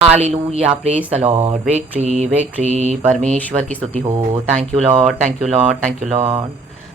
Hallelujah, praise the Lord, victory victory, परमेश्वर की स्तुति हो। Thank you Lord, thank you Lord, thank you Lord.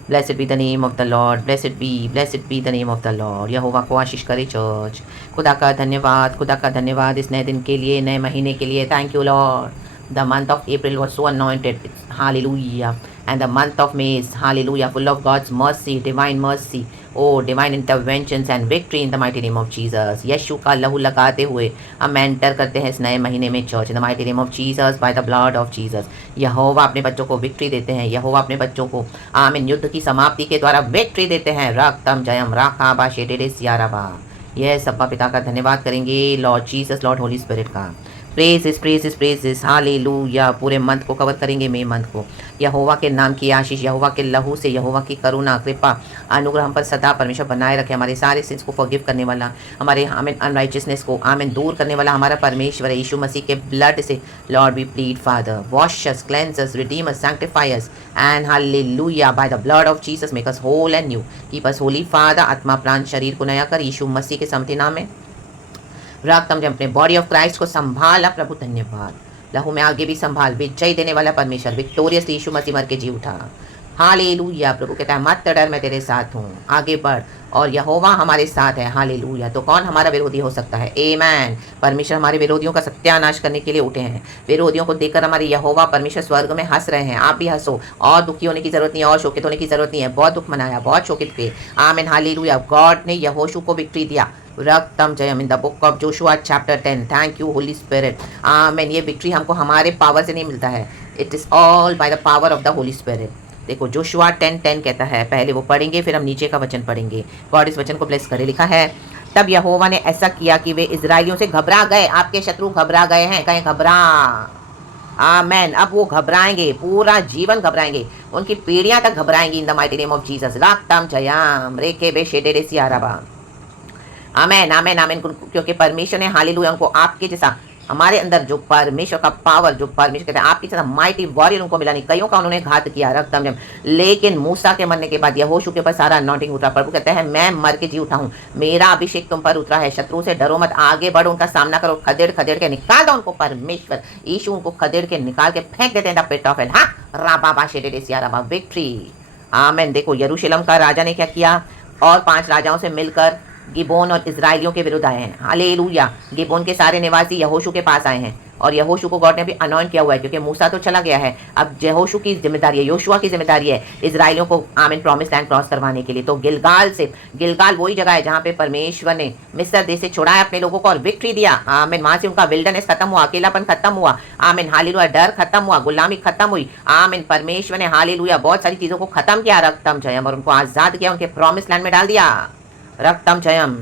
Blessed be the name of the Lord, blessed be the name of the Lord. यहोवा को आशीष करे church. खुदा का धन्यवाद, खुदा का धन्यवाद इस नए दिन के लिए, नए महीने के लिए। Thank you Lord. The month of April was so anointed. Hallelujah. And the month of May is, hallelujah, full of God's mercy, divine mercy. Oh, divine interventions and victory in the mighty name of Jesus. यीशु का लहू लगाते हुए हम enter करते हैं इस नए महीने में church. In the mighty name of Jesus, by the blood of Jesus. यहोवा अपने बच्चों को विक्ट्री देते हैं। यहोवा अपने बच्चों को आमीन युद्ध की समाप्ति के द्वारा विक्ट्री देते हैं। रक्तम जयम राखाबा शेडेरे सियाराबा। यह सब्बा पिता का धन्यवाद करेंगे, Lord Jesus, Lord Holy Spirit का। Praises hallelujah. पूरे मंथ को कवर करेंगे, मे मंथ को। यहोवा के नाम की आशीष, यहोवा के लहू से, यहोवा की करुणा, कृपा, अनुग्रह हम पर सदा परमेश्वर बनाए रखे। हमारे सारे सिंस को फॉरगिव करने वाला, हमारे आमीन अनराइचियसनेस को आमीन दूर करने वाला हमारा परमेश्वर है। यीशु मसीह के ब्लड से Lord we plead Father, wash us, cleanse us, redeem us, sanctify us and hallelujah by the blood of Jesus make us whole and new. Keep us holy Father. आत्मा प्राण शरीर को नया कर, यीशु मसीह के समर्थी नाम में रक्त जब अपने बॉडी ऑफ क्राइस्ट को संभाला। प्रभु धन्यवाद। लहू में आगे भी संभाल। विजय देने वाला परमेश्वर, विक्टोरियस यीशु मसीह मर के जी उठा। हालेलुया। प्रभु कहता है मत डर, मैं तेरे साथ हूँ, आगे बढ़। और यहोवा हमारे साथ है। हालेलुया। तो कौन हमारा विरोधी हो सकता है? आमेन। परमेश्वर हमारे विरोधियों का सत्यानाश करने के लिए उठे हैं। विरोधियों को देखकर हमारे यहोवा परमेश्वर स्वर्ग में हंस रहे हैं। आप भी हंसो। और दुखी होने की जरूरत नहीं है, और शोकित होने की जरूरत नहीं है। बहुत दुख मनाया, बहुत शोकित किए। आमीन हालेलुया। गॉड ने यहोशू को विक्ट्री दिया। रक्तम जयम in the book of Joshua chapter 10। Thank you Holy Spirit. Amen. ये विक्ट्री हमको हमारे पावर से नहीं मिलता है, it is all by the power of the Holi spirit. देखो जोशुआ 10:10 कहता है, पहले वो पढ़ेंगे फिर हम नीचे का वचन पढ़ेंगे। गॉड इस वचन को ब्लेस करे। लिखा है तब यहोवा ने ऐसा किया कि वे इजराइलियों से घबरा गए। आपके शत्रु घबरा गए हैं, कहें घबरा। आमेन। अब वो घबराएंगे, पूरा जीवन घबराएंगे, उनकी पीढ़ियां तक घबराएंगी in the mighty name of Jesus. राक्तम जयाम रेके बे शेडेरे सियाराबा। Amen amen amen. क्योंकि परमेश्वर ने हालेलुया उनको आपके जैसा, हमारे अंदर जो परमेश्वर का पावर, जो परमेश्वर कहते हैं आपकी जैसा माइटी वॉरियर उनको मिला नहीं। कईयों का उन्होंने घात किया रक्तम जम, लेकिन मूसा के मरने के बाद यहोशू के ऊपर सारा अनॉइंटिंग उतरा। प्रभु कहते हैं मैं मर के जी उठा हूँ, मेरा अभिषेक तुम पर उतरा है। शत्रु से डरो मत, आगे बढ़ो, उनका सामना करो। खदेड़ खदेड़ के निकाल दो उनको। परमेश्वर यीशु उनको खदेड़ के निकाल के फेंक देते हैं द पिट ऑफ हेल। हाँ राबा शेडेरे सियाराबा। विक्ट्री। आमेन। देखो यरूशलेम का राजा ने क्या किया, और 5 राजाओं से मिलकर गिबोन और इजराइलियों के विरुद्ध आए हैं। हालेलुया। गिबोन के सारे निवासी यहोशू के पास आए हैं, और यहोशू को गॉड ने भी अनॉइंट किया हुआ है, क्योंकि मूसा तो चला गया है। अब यहोशू की जिम्मेदारी है, योशुआ की जिम्मेदारी है इजराइलियों को आमीन प्रॉमिस लैंड क्रॉस करवाने के लिए। तो गिलगाल से, गिलगाल वही जगह है जहाँ पे परमेश्वर ने मिस्र देश से छुड़ाया अपने लोगों को और विक्ट्री दिया। आमीन। वहां से उनका विल्डरनेस खत्म हुआ, अकेलापन खत्म हुआ। आमीन हालेलुया। डर खत्म हुआ, गुलामी खत्म हुई। आमीन। परमेश्वर ने हालेलुया बहुत सारी चीजों को खत्म किया रक्तम जयम, और उनको आजाद किया, उनके प्रॉमिस लैंड में डाल दिया। रक्तम जयम।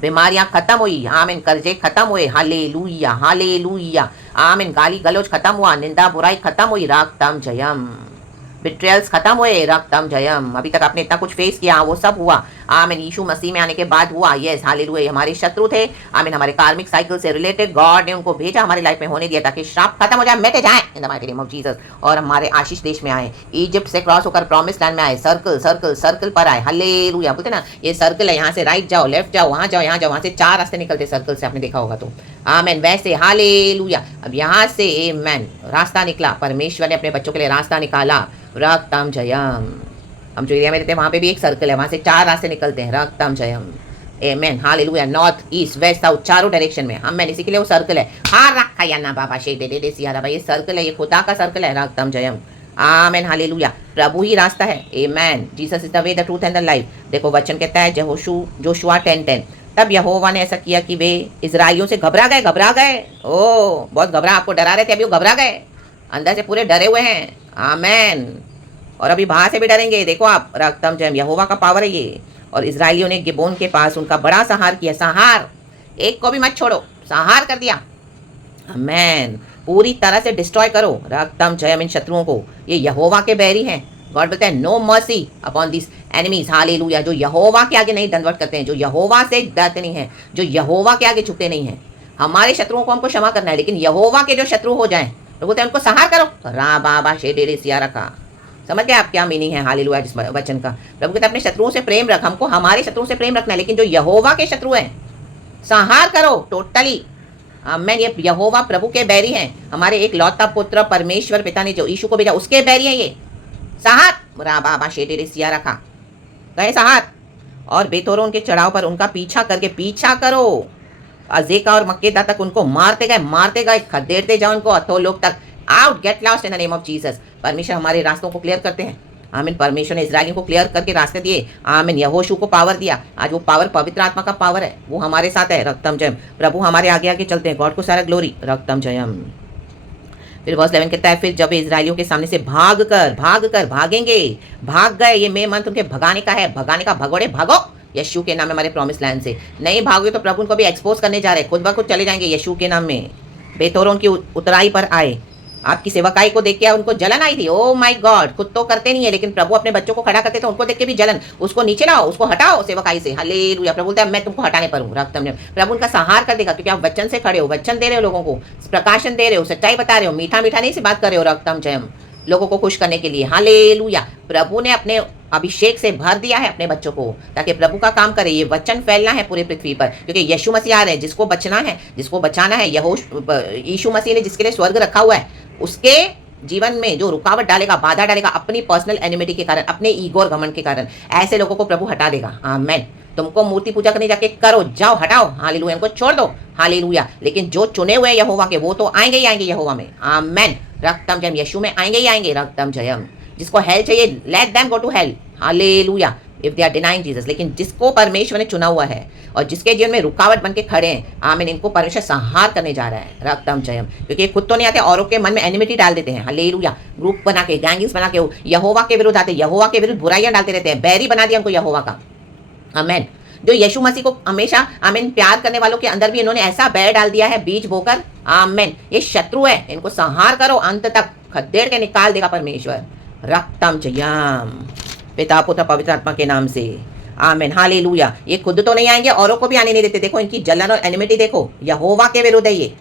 बीमारियां खत्म हुई। आमीन। कर्जे खत्म हुए। Hallelujah hallelujah. आमीन। गाली गलौज खत्म हुआ, निंदा बुराई खत्म हुई। रक्तम जयम। बिट्रेयल्स खत्म हुए। रक्तम जयम। अभी तक आपने इतना कुछ फेस किया, वो सब हुआ आमीन यीशु मसीह में आने के बाद हुआ। Yes hallelujah. हमारे शत्रु थे आमीन, हमारे कार्मिक साइकिल से रिलेटेड गॉड ने उनको भेजा हमारी लाइफ में होने दिया, ताकि श्राप खत्म हो जाए, मिट जाए इन the mighty name of Jesus, और हमारे आशीष देश में आए। इजिप्ट से क्रॉस होकर प्रॉमिस लैंड में आए। सर्कल सर्कल सर्कल पर आए। हालेलुया। बोलते ना ये सर्कल है, यहाँ से राइट जाओ, लेफ्ट जाओ, वहाँ जाओ, यहाँ जाओ, वहाँ से 4 रास्ते निकलते सर्कल से, आपने देखा होगा तो। आमीन। वैसे हालेलुया अब यहाँ से आमीन रास्ता निकला, परमेश्वर ने अपने बच्चों के लिए रास्ता निकाला। रक्तम जयम। हम जो एरिया में रहते हैं वहाँ पे भी एक सर्कल है, वहाँ से 4 रास्ते निकलते हैं। रक्तम जयम। Amen hallelujah. North east west south चारों डायरेक्शन में हम इसी के लिए वो सर्कल है। हाँ रखा या ना बाबा शे दे दे सियारा भाई, ये सर्कल है, ये खुदा का सर्कल है। रक्तम जयम। Amen hallelujah. प्रभु ही रास्ता है। Amen. Jesus is the way the truth and the life. देखो वचन कहता है जोशुआ 10:10, तब यहोवा ने ऐसा किया कि वे इजराइलियों से घबरा गए। घबरा गए, ओ बहुत घबरा, आपको डरा रहे थे, अभी वो घबरा गए, अंदर से पूरे डरे हुए हैं। आमेन। और अभी बाहर से भी डरेंगे। देखो आप रक्तम जयम, यहोवा का पावर है ये। और इजराइलियों ने गिबोन के पास उनका बड़ा संहार किया। संहार, एक को भी मत छोड़ो, संहार कर दिया। आमेन। पूरी तरह से डिस्ट्रॉय करो। रक्तम जयम इन शत्रुओं को, ये यहोवा के बैरी हैं। गॉड बोलते हैं no mercy upon this enemies. Hallelujah. जो यहोवा के आगे नहीं दंडवत करते हैं, जो यहोवा से डरते नहीं हैं, जो यहोवा के आगे झुकते नहीं हैं। हमारे शत्रुओं को हमको क्षमा करना है, लेकिन यहोवा के जो शत्रु हो जाएं तो बोलते हैं उनको संहार करो। रा बाबा शेडेरे सियारा का, समझ गए आप क्या मीनिंग है हालेलुया जिस वचन का। प्रभु कहते हैं अपने शत्रुओं से प्रेम रख, हमको हमारे शत्रुओं से प्रेम रखना है, लेकिन जो यहोवा के शत्रु हैं संहार करो टोटली। आमेन। ये यहोवा प्रभु के बैरी हैं, हमारे एक लौता पुत्र परमेश्वर पिता ने जो यीशु को भेजा उसके बैरी हैं ये। साहत बाबा शेडेरे सिया रखा गए साहत, और बेतौरों के चढ़ाव पर उनका पीछा करके पीछा करो। अजेका और मक्केदा तक उनको मारते गए, खदेड़ते जाओ उनको अथो लोग तक। Out, get lost in the name of Jesus. परमेश्वर हमारे रास्तों को क्लियर करते हैं। आमीन। परमेश्वर ने इजरायलियों को क्लियर करके रास्ते दिए। आमीन। यहोशू को पावर दिया। आज वो पावर पवित्र आत्मा का पावर है, वो हमारे साथ है। रक्तम जयम। प्रभु हमारे आगे आगे चलते हैं। गॉड को सारा ग्लोरी। रक्तम जयम। फिर वर्स 11 कहता है, फिर जब इजरायलियों के सामने से भाग कर भागेंगे। भाग गए, ये मे मंथ उनके भगाने का है। भगाने का, भगोड़े भागो यशु के नाम में हमारे प्रॉमिस लैंड से। नहीं भागोगे तो प्रभु उनको भी एक्सपोज करने जा रहे हैं, खुद ब खुद चले जाएंगे यशु के नाम में। बेतौरों की उतराई पर आए, आपकी सेवकाई को देख के उनको जलन आई थी। ओ माय गॉड, खुद तो करते नहीं है लेकिन प्रभु अपने बच्चों को खड़ा करते थे, उनको देख के भी जलन। उसको नीचे लाओ, उसको हटाओ सेवकाई से। हालेलुया। प्रभु बोलता है मैं तुमको हटाने पर हूँ। रक्तम। प्रभु उनका सहार कर देगा, क्योंकि आप वचन से खड़े हो, वचन दे रहे हो, लोगों को प्रकाशन दे रहे हो, सच्चाई बता रहे हो, मीठा मीठा नहीं से बात कर रहे हो। रक्तम जयम। लोगों को खुश करने के लिए। हालेलुया। प्रभु ने अपने अभिषेक से भर दिया है अपने बच्चों को, ताकि प्रभु का काम करे। ये वचन फैलना है पूरी पृथ्वी पर, क्योंकि यीशु मसीह आ रहे हैं। जिसको बचना है, जिसको बचाना है, यीशु मसीह ने जिसके लिए स्वर्ग रखा हुआ है, उसके जीवन में जो रुकावट डालेगा, बाधा डालेगा, अपनी पर्सनल एनिमिटी के कारण, अपने ईगो और घमंड के कारण, ऐसे लोगों को प्रभु हटा देगा। आमेन। तुमको मूर्ति पूजा करने जाके करो, जाओ, हटाओ। हालेलुया। उनको छोड़ दो। हालेलुया। लेकिन जो चुने हुए यहोवा के, वो तो आएंगे ही आएंगे यहोवा में। आमेन। रक्तम जयम। यीशु में आएंगे ही आएंगे। रक्तम जयम। जिसको हेल चाहिए, let them go to hell. Hallelujah. If they are denying Jesus. लेकिन जिसको परमेश्वर ने चुना हुआ है और जिसके जीवन में रुकावट बन के खड़े हैं, आमीन, इनको परमेश्वर संहार करने जा रहा है। रक्तम जयम। क्योंकि खुद तो नहीं आते, औरों के मन में एनिमिटी डाल देते हैं। हालेलुया। ग्रुप बना के, गैंगिंग्स बना के यहोवा के विरुद्ध आते, यहोवा के विरुद्ध बुराइयां डालते रहते हैं। बैरी बना दिया उनको यहोवा का। आमीन। जो यीशु मसीह को हमेशा, आमीन, प्यार करने वालों के अंदर भी इन्होंने ऐसा बैर डाल दिया है, बीज बोकर। आमीन। ये शत्रु है, इनको संहार करो, अंत तक खदेड़ के निकाल देगा परमेश्वर। रक्तम जयम। पिता पुत्र पवित्र आत्मा के नाम से। आमीन। हालेलुया। ये खुद तो नहीं आएंगे, औरों को भी आने नहीं देते। देखो इनकी जलन और एनिमिटी देखो, यहोवा के विरुद्ध है ये।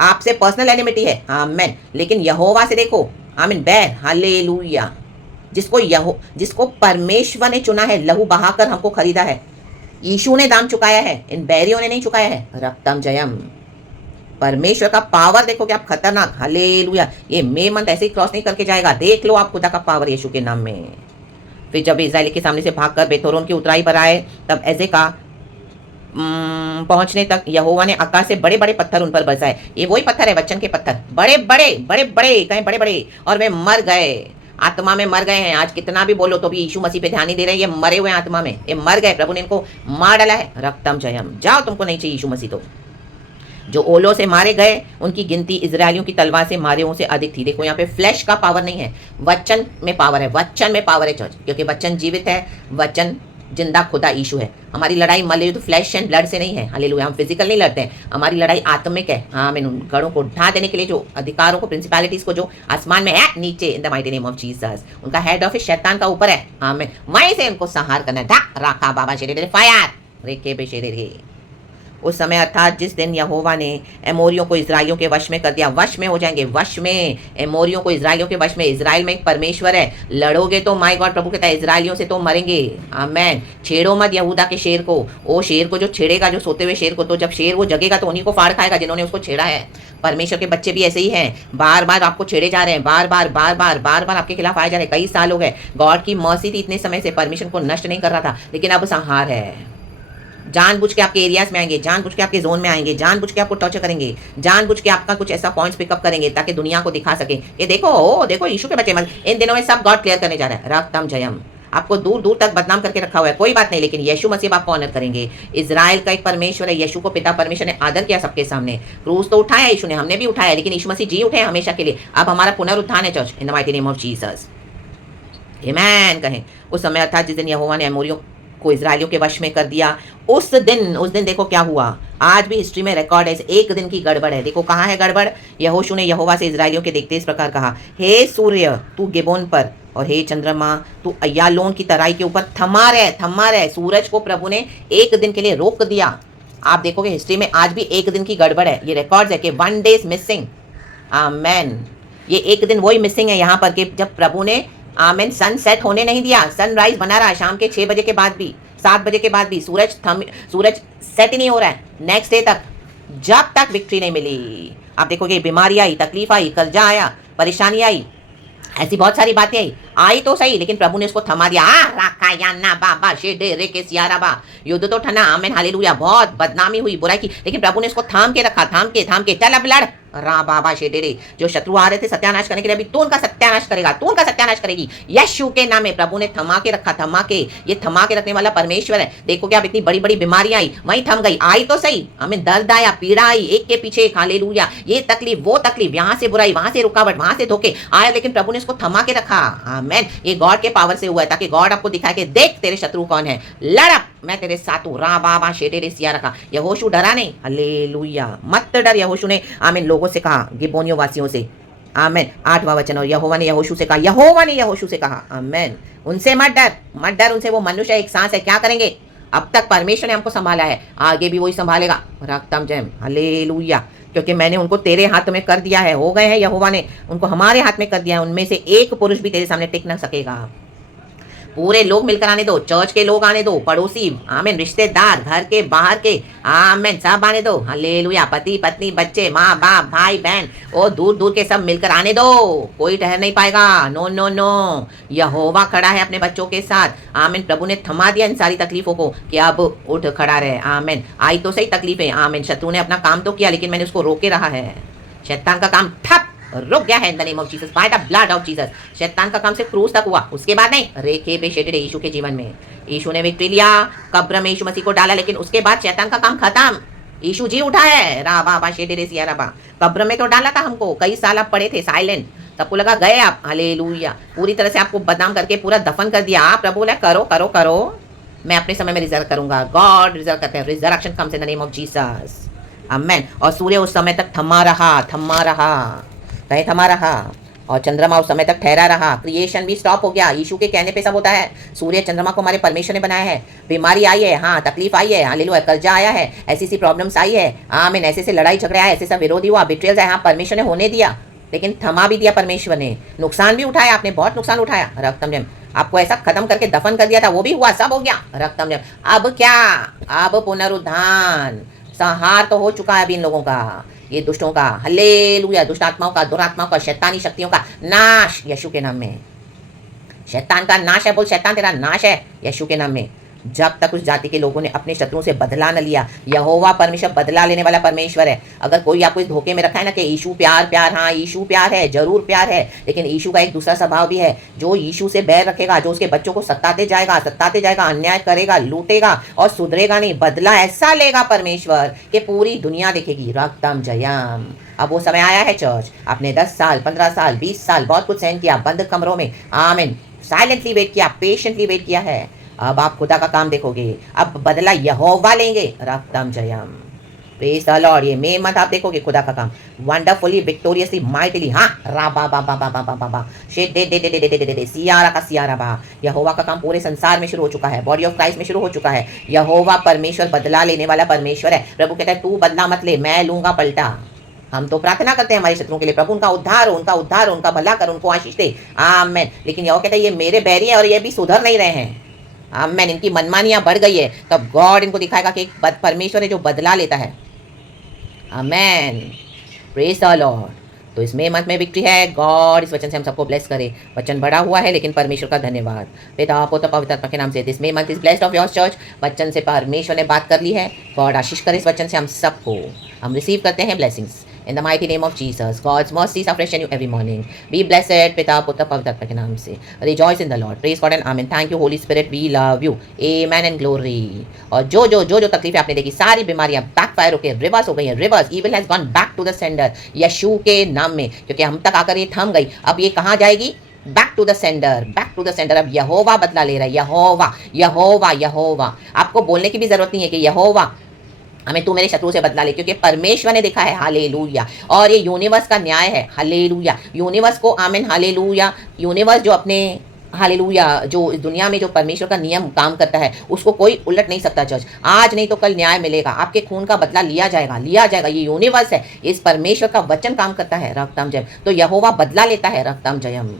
आपसे पर्सनल एनिमिटी है। आमीन। लेकिन यहोवा से देखो, आमीन, बैर। हालेलुया। जिसको परमेश्वर ने चुना है, लहू बहाकर हमको खरीदा है, यीशु ने दाम चुकाया है, इन बैरियों ने नहीं चुकाया है। रक्तम जयम। परमेश्वर का पावर देखो कि आप खतरनाक। हालेलुया। ये मे मंथ ऐसे ही क्रॉस नहीं करके जाएगा। देख लो आप खुदा का पावर यीशु के नाम में। फिर जब इजराइल के सामने से भागकर बेथोरोन की उतराई पर आए, तब एजेका पहुंचने तक यहोवा ने आकाश से बड़े बड़े पत्थर उन पर बरसाए। ये वही पत्थर है, वचन के पत्थर, बड़े बड़े बड़े बड़े, कहीं बड़े बड़े, और वे मर गए। आत्मा में मर गए हैं। आज कितना भी बोलो तो भी यीशु मसीह पे ध्यान नहीं दे रहे। ये मरे हुए आत्मा में, ये मर गए। प्रभु ने इनको मार डाला है। रक्तम जयम। जाओ, तुमको नहीं चाहिए यीशु मसीह। तो जो ओलों से मारे गए, उनकी गिनती इजरायलियों की तलवार से मारे हुओं से अधिक थी। देखो यहाँ पे फ्लैश का पावर नहीं है, वचन में पावर है। वचन में पावर है चर्च, क्योंकि वचन जीवित है, वचन जिंदा खुदा यीशु है। हमारी लड़ाई मल्लयुद्ध फ्लैश एंड ब्लड से नहीं है। हालेलुया। हम फिजिकल नहीं लड़ते हैं, हमारी लड़ाई आत्मिक है। हाँ, मैं उन गढ़ों को ढा देने के लिए, जो अधिकारों को, प्रिंसिपैलिटीज को, जो आसमान में है, नीचे, इन the mighty name of Jesus. उनका हेड ऑफिस शैतान का ऊपर है। हाँ, मैं वहीं से उनको संहार करना है। ढा राखा बाबा शेरे फायर रेखे बे शेरे। उस समय अर्थात जिस दिन यहोवा ने एमोरियों को इजराइलियों के वश में कर दिया। वश में हो जाएंगे, वश में। एमोरियों को इजराइलियों के वश में। इजराइल में एक परमेश्वर है, लड़ोगे तो माय गॉड, प्रभु कहता है इजराइलियों से तो मरेंगे। आमेन। छेड़ो मत यहूदा के शेर को। वो शेर को जो छेड़ेगा, जो सोते हुए शेर को, तो जब शेर वो जगेगा तो उन्हीं को फाड़ खाएगा जिन्होंने उसको छेड़ा है। परमेश्वर के बच्चे भी ऐसे ही हैं, बार बार आपको छेड़े जा रहे हैं, बार बार बार बार बार बार आपके खिलाफ आए जा रहे हैं। कई साल हो गए। गॉड की मर्सी थी इतने समय से, परमिशन को नष्ट नहीं कर रहा था, लेकिन अब संहार है। जानबूझ के आपके एरियाज में आएंगे, जानबूझ के आपके जोन में आएंगे, जानबूझ के आपको टॉर्चर करेंगे, जानबूझ के आपका कुछ ऐसा पॉइंट्स पिकअप करेंगे ताकि दुनिया को दिखा सके ये देखो, ओ देखो यीशु के बच्चे। इन दिनों में सब गॉड क्लियर करने जा रहा है। रक्तम जयम। आपको दूर दूर तक बदनाम करके रखा हुआ है, कोई बात नहीं, लेकिन यीशु मसीह आपको ऑनर करेंगे। इजराइल का एक परमेश्वर है, यीशु को पिता परमेश्वर ने आदर किया सबके सामने। क्रूस तो उठाया यीशु ने, हमने भी उठाया, लेकिन यीशु मसीह जी उठे हमेशा के लिए। अब हमारा पुनरुत्थान है church, in the mighty name of Jesus. Amen कहें। उस समय अर्थात जिस दिन यहोवा ने एमोरियों को इजराइलियों के वश में कर दिया, उस दिन देखो क्या हुआ। आज भी हिस्ट्री में रिकॉर्ड है, एक दिन की गड़बड़ है। देखो कहाँ है गड़बड़। यहोशू ने यहोवा से इजराइलियों के देखते इस प्रकार कहा, हे सूर्य तू गिबोन पर, और हे चंद्रमा तू अय्यालोन की तराई के ऊपर थमा रहे। सूरज को प्रभु ने एक दिन के लिए रोक दिया। आप देखोगे हिस्ट्री में आज भी एक दिन की गड़बड़ है। ये रिकॉर्ड है कि 1 day मिसिंग। आमेन। ये एक दिन वही मिसिंग है यहाँ पर कि जब प्रभु ने, आमेन, सन सेट होने नहीं दिया। सनराइज बना रहा है शाम के 6 बजे के बाद भी, 7 बजे के बाद भी। सूरज सेट ही नहीं हो रहा है नेक्स्ट डे तक। जब तक विक्ट्री नहीं मिली। आप देखोगे बीमारी आई, तकलीफ आई, कर्जा आया, परेशानी आई, ऐसी बहुत सारी बातें आई तो सही, लेकिन प्रभु ने उसको थमा दिया। राखा याना बाबा शेडे रे के सियारा बा, युद्ध तो ठना, आमेन हालेलुया, बहुत बदनामी हुई, बुराई की, लेकिन प्रभु ने उसको थाम के रखा, थाम के चल अब लड़। रा बाबा शेडे रे, जो शत्रु आ रहे थे सत्यानाश करने के लिए, अभी तू उनका सत्यानाश करेगा, तू उनका सत्यानाश करेगी, यीशु के नाम में। प्रभु ने थमा के रखा, थमा के, ये थमा के रखने वाला परमेश्वर है। देखो क्या, इतनी बड़ी बड़ी बीमारियां आई, वहीं थम गई, आई तो सही, हमें दर्द आया, पीड़ा आई, एक के पीछे एक, हालेलुया, ये तकलीफ वो तकलीफ, यहाँ से बुराई, वहां से रुकावट, वहां से धोखे आया, लेकिन प्रभु ने इसको थमा के रखा। आमेन। ये गॉड के पावर से हुआ है, ताकि गॉड आपको दिखाए कि देख तेरे शत्रु कौन है, लड़, मैं तेरे साथ हूं। रा बाबा शेडे रे सिया रखा। यहोशू डरा नहीं, हालेलुया, मत डर। यहोशू ने आमीन लोगों से कहा, गिबोनियों वासियों से, आमीन, 8वां वचन। और यहोवा ने यहोशू से कहा, यहोवा ने यहोशू से कहा, आमीन, उनसे मत डर, मत डर उनसे, वो मनुष्य एक सांस है, क्या करेंगे? अब तक परमेश्वर ने हमको संभाला है, आगे भी वही संभालेगा। रक्तम जयम, हालेलुया, क्योंकि मैंने उनको तेरे हाथ में कर दिया है, हो गए हैं, यहोवा ने उनको हमारे हाथ में कर दिया है, उनमें से एक पुरुष भी तेरे सामने टिक न सकेगा। पूरे लोग मिलकर आने दो, चर्च के लोग आने दो, पड़ोसी, आमीन, रिश्तेदार, घर के बाहर के, आमीन, सब आने दो, हालेलुया, पति पत्नी, बच्चे, माँ बाप, भाई बहन, और दूर दूर के सब मिलकर आने दो, कोई ठहर नहीं पाएगा। नो नो नो, यहोवा खड़ा है अपने बच्चों के साथ, आमीन। प्रभु ने थमा दिया इन सारी तकलीफों को कि अब उठ खड़ा रहे, आमीन। आई तो सही तकलीफें, आमीन, शत्रु ने अपना काम तो किया, लेकिन मैंने उसको रोके रहा है। शैतान का काम ठप रुक गया है इन the name of Jesus, by the blood of Jesus. शैतान का काम सिर्फ क्रूस तक हुआ, उसके बाद नहीं। रेखे पे शेडेड यीशु के जीवन में यीशु ने विक्ट्री लिया, कब्र में यीशु मसीह को डाला, लेकिन उसके बाद शैतान का काम खत्म, यीशु जी उठा है। रा बाबा शेडेड सिया रबा, कब्र में तो डाला था हमको, कई साल आप पड़े थे साइलेंट, सबको लगा गए आप, हालेलुया, पूरी तरह से आपको बदनाम करके पूरा दफन कर दिया। प्रभु बोला करो करो करो, मैं अपने समय में रिजर्व करूंगा। गॉड रिजर्व करते हैं, reservation comes in the name of Jesus, amen. और सूर्य उस समय तक थमा रहा, कहीं थमा रहा, और चंद्रमा उस समय तक ठहरा रहा। क्रिएशन भी स्टॉप हो गया, यीशु के कहने पे सब होता है। सूर्य चंद्रमा को हमारे परमेश्वर ने बनाया है। बीमारी आई है, हाँ, तकलीफ आई है, हालेलुया, कर्जा आया है, ऐसी सी प्रॉब्लम्स आई है, आमीन, ऐसे लड़ाई झगड़े आए, ऐसे सब विरोधी हुआ, बिट्रेल्स आए, हाँ, परमेश्वर ने होने दिया, लेकिन थमा भी दिया परमेश्वर ने। नुकसान भी उठाया आपने, बहुत नुकसान उठाया। रक्तम जम, आपको ऐसा खत्म करके दफन कर दिया था, वो भी हुआ, सब हो गया। रक्तम जम, अब क्या? अब पुनरुत्थान, संहार तो हो चुका है अभी इन लोगों का, ये दुष्टों का, हालेलुया, दुष्ट आत्माओं का, दुरात्माओं का, शैतानी शक्तियों का नाश यीशु के नाम में। शैतान का नाश है, बोल, शैतान तेरा नाश है यीशु के नाम में। जब तक उस जाति के लोगों ने अपने शत्रुओं से बदला न लिया, यहोवा परमेश्वर बदला लेने वाला परमेश्वर है। अगर कोई आपको इस धोखे में रखा है ना कि यीशु प्यार प्यार, हाँ यीशु प्यार है, जरूर प्यार है, लेकिन यीशु का एक दूसरा स्वभाव भी है। जो यीशु से बैर रखेगा, जो उसके बच्चों को सताते जाएगा, अन्याय करेगा, लूटेगा और सुधरेगा नहीं, बदला ऐसा लेगा परमेश्वर कि पूरी दुनिया देखेगी। रक्तम जयम। अब वो समय आया है चर्च, आपने 10 साल, 15 साल, 20 साल बहुत कुछ सहन किया, बंद कमरों में, आमीन, साइलेंटली वेट किया, पेशेंटली वेट किया है। अब आप खुदा का काम देखोगे, अब बदला यहोवा लेंगे। रक्तम जयम, प्रेज द लॉर्ड। ये मे मंथ आप देखोगे खुदा का काम वंडरफुली, विक्टोरियसली, माइटली, हाँ, रा बा बा बा बा बा बा बा, शे दे दे दे दे दे दे दे, सियारा का सियारा बा। यहोवा का काम पूरे संसार में शुरू हो चुका है, बॉडी ऑफ क्राइस्ट में शुरू हो चुका है। यहोवा परमेश्वर बदला लेने वाला परमेश्वर है। प्रभु कहता है तू बदला मत ले, मैं लूंगा पलटा। हम तो प्रार्थना करते हैं हमारे शत्रुओं के लिए, प्रभु उनका उद्धार हो, उनका भला कर, उनको आशीष दे, आमीन। लेकिन यहोवा कहता है ये मेरे बैरी है और ये भी सुधर नहीं रहे हैं, आमीन, इनकी मनमानियां बढ़ गई है। तब गॉड इनको दिखाएगा कि एक परमेश्वर है जो बदला लेता है, आमीन, प्रेज द लॉर्ड। तो इस मे मंथ में विक्ट्री है। गॉड इस वचन से हम सबको ब्लेस करे। वचन बड़ा हुआ है, लेकिन परमेश्वर का धन्यवाद। पिता पुत्र पवित्र आत्मा के नाम से this May month is blessed of your church. वचन से परमेश्वर ने बात कर ली है। गॉड आशीष करे इस वचन से हम सबको। हम रिसीव करते हैं blessings in the mighty name of Jesus. God's mercies are fresh and new every morning. Be blessed, पिता पुत्र पवित्र आत्मा के नाम से। Rejoice in the Lord. Praise God and Amen. Thank you Holy Spirit. We love you. Amen and glory. और जो तकलीफें आपने देखी, सारी बीमारियां बैकफायर होकर रिवर्स हो गई हैं। Reverse, evil has gone back to the sender. यीशु के नाम में, क्योंकि हम तक आकर ये थम गई, अब ये कहाँ जाएगी? Back to the sender. अब यहोवा बदला ले रहा है। यहोवा। आपको बोलने की भी जरूरत नहीं है कि यहोवा हमें तू मेरे शत्रु से बदला ले, क्योंकि परमेश्वर ने देखा है, हालेलुया। और ये यूनिवर्स का न्याय है, हालेलुया। यूनिवर्स को, आमीन, हालेलुया। यूनिवर्स जो अपने, हालेलुया, जो इस दुनिया में जो परमेश्वर का नियम काम करता है, उसको कोई उलट नहीं सकता। चर्च, आज नहीं तो कल न्याय मिलेगा, आपके खून का बदला लिया जाएगा। ये यूनिवर्स है, इस परमेश्वर का वचन काम करता है। रक्तम जयम। तो यहोवा बदला लेता है। रक्तम जयम।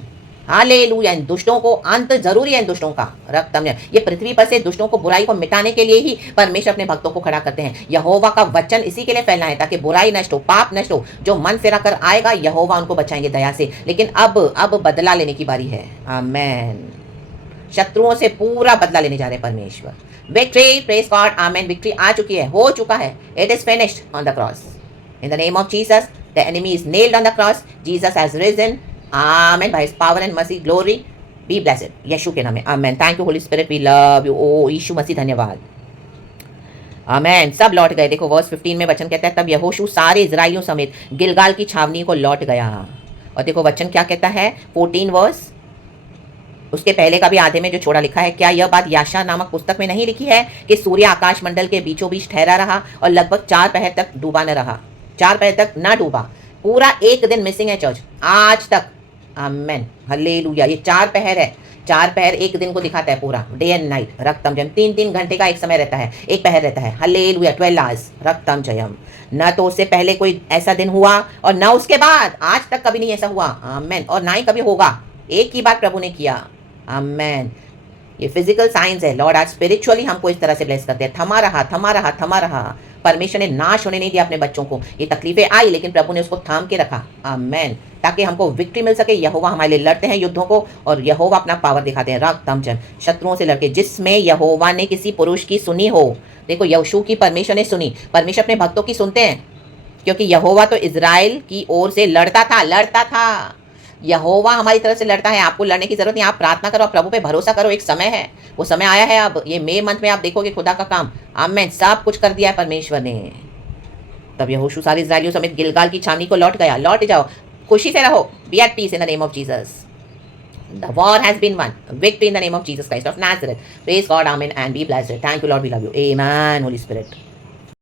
हालेलुया। इन दुष्टों को अंत जरूरी है, इन दुष्टों का रक्त। ये पृथ्वी पर से दुष्टों को, बुराई को मिटाने के लिए ही परमेश्वर अपने भक्तों को खड़ा करते हैं। यहोवा का वचन इसी के लिए फैलना है ताकि बुराई नष्ट हो, पाप नष्ट हो। जो मन फिरा कर आएगा यहोवा उनको बचाएंगे दया से। लेकिन अब बदला लेने की बारी है। आमेन। शत्रुओं से पूरा बदला लेने जा रहे हैं परमेश्वर। Victory, praise God, amen. Victory आ चुकी है, हो चुका है। It is finished on the cross. In the name of Jesus, the enemy is nailed on the cross, Jesus has risen, amen, by his power and mercy, glory be blessed. यीशु के नाम में, amen. Thank you Holy Spirit, we love you. ओ यीशु मसीह, धन्यवाद। Amen. सब लौट गए। देखो वर्स 15 में वचन कहता है, तब यहोशू सारे इजराइलियों समेत गिलगाल की छावनी को लौट गया। और देखो वचन क्या कहता है, 14 वर्स, उसके पहले का भी आधे में जो छोड़ा लिखा है, क्या यह बात याशा नामक पुस्तक में नहीं लिखी है कि सूर्य आकाश मंडल के बीचों बीच ठहरा रहा और लगभग 4 पहर तक डूबा न रहा, 4 पहर तक ना डूबा। पूरा एक दिन मिसिंग है चर्च आज तक। आमेन, हालेलुया। ये 4 पहर है, 4 पहर एक दिन को दिखाता है, पूरा डे एंड नाइट। रक्तम जयम, 3-3 घंटे का एक समय रहता है, एक पहर रहता है। Hallelujah, 12 hours. रक्तम जयम। न तो उससे पहले कोई ऐसा दिन हुआ और न उसके बाद, आज तक कभी नहीं ऐसा हुआ। आमेन। और ना ही कभी होगा। एक ही बात प्रभु ने किया। आमेन। ये फिजिकल साइंस है। लॉर्ड आज स्पिरिचुअली हमको इस तरह से ब्लेस करते हैं। थमा रहा, थमा रहा, थमा रहा। परमेश्वर ने नाश होने नहीं दिया अपने बच्चों को। ये तकलीफें आई लेकिन प्रभु ने उसको थाम के रखा। आमेन। ताकि हमको विक्ट्री मिल सके। यहोवा हमारे लिए लड़ते हैं युद्धों को और यहोवा अपना पावर दिखाते हैं। रक्तम जन, शत्रुओं से लड़के। जिसमें यहोवा ने किसी पुरुष की सुनी हो। देखो यहोशू की परमेश्वर ने सुनी। परमेश्वर अपने भक्तों की सुनते हैं, क्योंकि यहोवा तो इजराइल की ओर से लड़ता था। यहोवा हमारी तरफ से लड़ता है। आपको लड़ने की जरूरत नहीं। आप प्रार्थना करो, प्रभु पे भरोसा करो। एक समय है, वो समय आया है। अब ये मई मंथ में आप देखोगे खुदा का काम। आमेन। सब कुछ कर दिया है परमेश्वर ने। तब यहोशू सारे इस्राएलियों समेत गिलगाल की छावनी को लौट गया। लौट जाओ, खुशी से रहो। Be at peace in the name of Jesus. The war has been won. Victory in the name of Jesus Christ of Nazareth. Praise God, amen, and be blessed. Thank you, Lord. We love you. Amen, Holy Spirit.